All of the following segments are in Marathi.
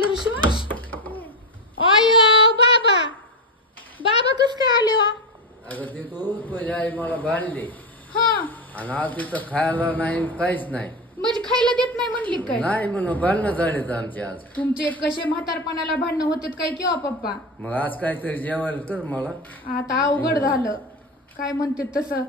आलं रे शिवांश? अयो बाबा, बाबा कस काय आले हो? अगं ते तुझी आई मला बांधली हा आणि आज तिथं खायला नाही काहीच नाही. म्हणजे खायला देत नाही म्हणली काय? नाही म्हणून भांडणं झाले तर आमचे आज. तुमचे कसे म्हातारपणाला भांडणं होतात काय किंवा पप्पा? मग आज काहीतरी जेवायला कर मला. आता अवघड झालं. काय म्हणते तसं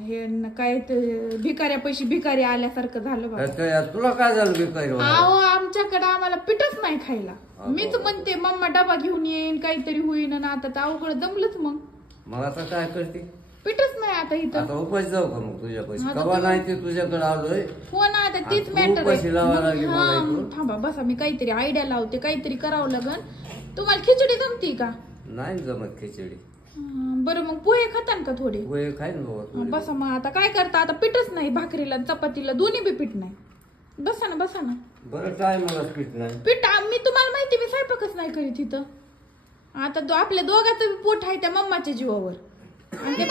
हे काय ते भिकाऱ्या पैशी भिकारी आल्यासारखं झालं बाबा. तुला काय झालं भिकारी? अहो आमच्याकडे आम्हाला पीठच नाही खायला. मीच म्हणते मम्मा डबा घेऊन येईन काहीतरी होईन आणि आता तर अवघड जमलंच. मग आता काय करते? पीठच नाही आता इथं. आता उपास जाऊ का मग तुझ्या पैसे? कवा नाही ते तुझ्याकडे आलोय. हो ना आता तीच मॅटर आहे. थांबा बसा, मी काहीतरी आयडिया लावते, काहीतरी करावं लागन. तुम्हाला खिचडी जमती का? नाही जमत खिचडी. बरं मग पोहे खातान का थोडे? पोहे खाय ना बाबा. बसा मग आता काय करता, आता पीठच नाही, भाकरीला चपातीला दोन्ही बी पीठ नाही. बसा ना बसा ना. बरं काय मला पीठ नाही. पीठ मी तुम्हाला माहिती मी स्वयंपाकच नाही करीत इथं. आता आपल्या दोघांचं बी पोट आहे त्या मम्माच्या जीवावर. आणि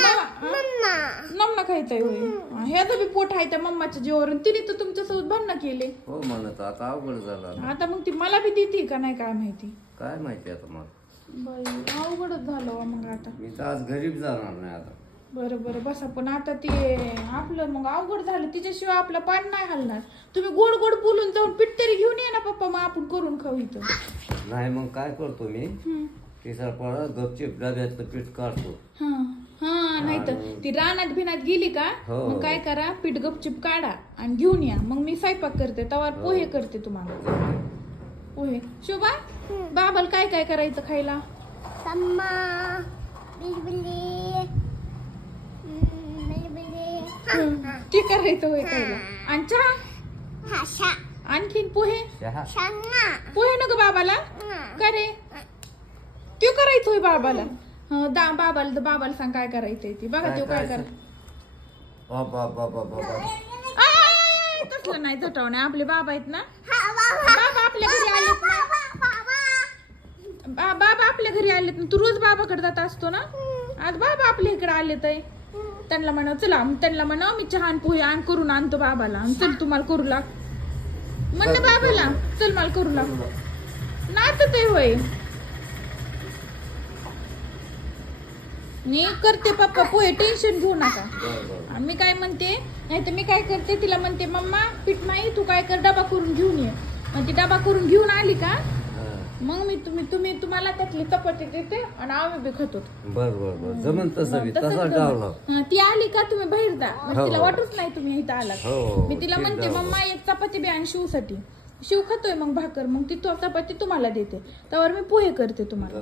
नम्मा खायचंय होय. ह्याचं बी पोट आहे त्या मम्माच्या जीवावर. तिने तर तुमच्यासोबत भांडणं केले. हो म्हणत आता अवघड झालं. आता मग ती मला बी देते का नाही काय माहिती. काय माहिती आता मला. बाई अवघडच झालं मग आता. मी तर आज गरीब जाणार नाही आता. बरं बरं बसा. पण आता ते आपलं मग अवघड झालं. तिच्याशिवाय आपलं पान नाही हलणार. तुम्ही गोड गोड बोलून जाऊन पीठ तरी घेऊन ये ना पप्पा, मग आपण करून खाऊ इथं. नाही मग काय करतो मी, तिसरा पडा गपचीप डब्यातलं पीठ काढतो. हा नाही तर ती रानात भिनात गेली का मग काय करा, पीठ गपचीप काढा आणि घेऊन या. मग मी स्वयंपाक करते तवा पोहे करते तुम्हाला. पोहे. शोभा बाबाला काय काय करायचं खायला? ते करायचं होय खायला. आणि चहा? आणखीन पोहे? पोहे न ग बाबाला? का रे ते करायचं होय बाबाला? बाबाला सांग काय करायचंय ते. बघा तो काय कर. तसलं नाही झटवणे. आपले बाबा आहेत ना, बाबा आपल्या घरी आलेत ना, बाबा आपल्या घरी आलेत ना. तू रोज बाबाकडे जात असतो ना, आज बाबा आपल्या इकडे आलेत आहे. त्यांना म्हणा चला, त्यांना म्हणा मी चहा पोहे आण करून आणतो बाबाला. चल तुम्हाला करू लाग म्हण ना बाबाला, चल मला करू लाग. नाचत आहे होय. मी करते पप्पा पोहे, टेन्शन घेऊ नका. मी काय म्हणते, नाही तर मी काय करते तिला म्हणते मम्मा पीठ नाही, तू काय कर डबा करून घेऊन ये. मग ती डबा करून घेऊन आली का मग मी तुम्हाला त्यातली चपाती देते आणि आम्ही बी खातो. बर जमन तसं ती आली का तुम्ही बाहेर जा, म्हणजे तिला वाटूच नाही तुम्ही इथं आला. मी तिला म्हणते मम्मा एक चपाती बी आणि शिवसाठी. शिव खातोय मग भाकर, मग ती चपाती तुम्हाला देते. त्यावर मी पोहे करते तुम्हाला.